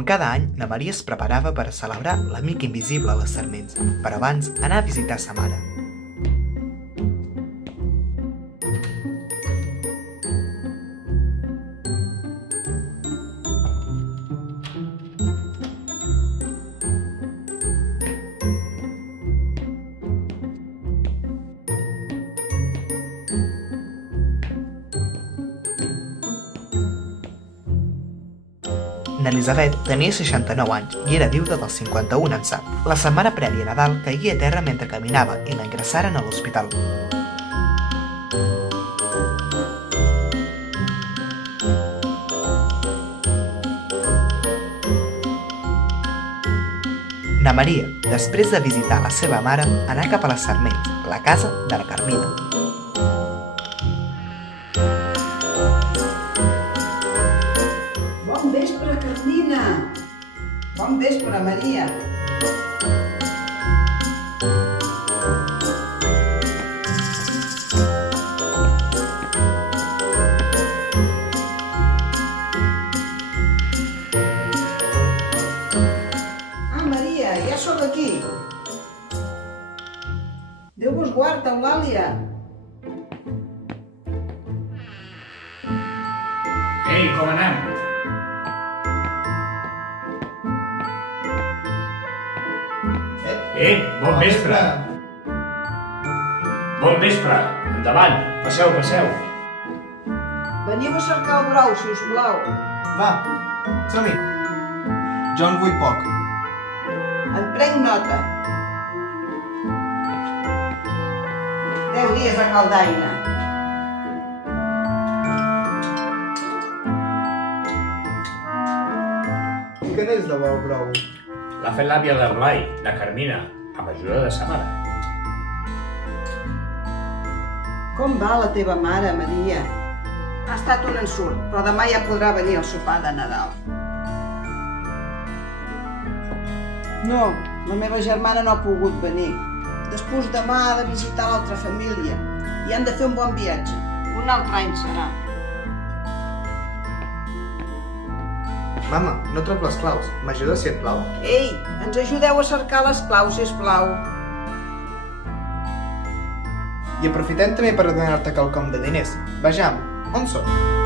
Com cada any, na Maria es preparava per celebrar l'amic invisible a les Sarments, per abans anar a visitar sa mare. N'Elisabet tenia 69 anys i era viuda dels 51 en Sant. La setmana prèvia a Nadal caigué a terra mentre caminava i la ingressaren a l'hospital. Na Maria, després de visitar la seva mare, anà cap a les Sarments, la casa de la Carmina. Bon vespre, Carmina! Bon vespre, Maria! Ah, Maria, ja sóc aquí! Déu vos guard, Eulàlia! Ei, com anem? Bon vespre! Bon vespre! Endavant! Passeu, passeu! Veniu a cercar el brou, si us plau. Va, som-hi! Jo en vull poc. En prenc nota. 10 dies a Caldaina. I què n'és de bo el brou? L'ha fet l'àvia de Blai, la Carmina, amb ajuda de sa mare. Com va la teva mare, Maria? Ha estat un ensurt, però demà ja podrà venir al sopar de Nadal. No, la meva germana no ha pogut venir. Després demà ha de visitar l'altra família i han de fer un bon viatge. Un altre any serà. Mama, no trobo les claus. M'ajudes si et plau? Ei, ens ajudeu a cercar les claus, sisplau. I aprofitem també per donar-te quelcom de diners. Vejam, on són?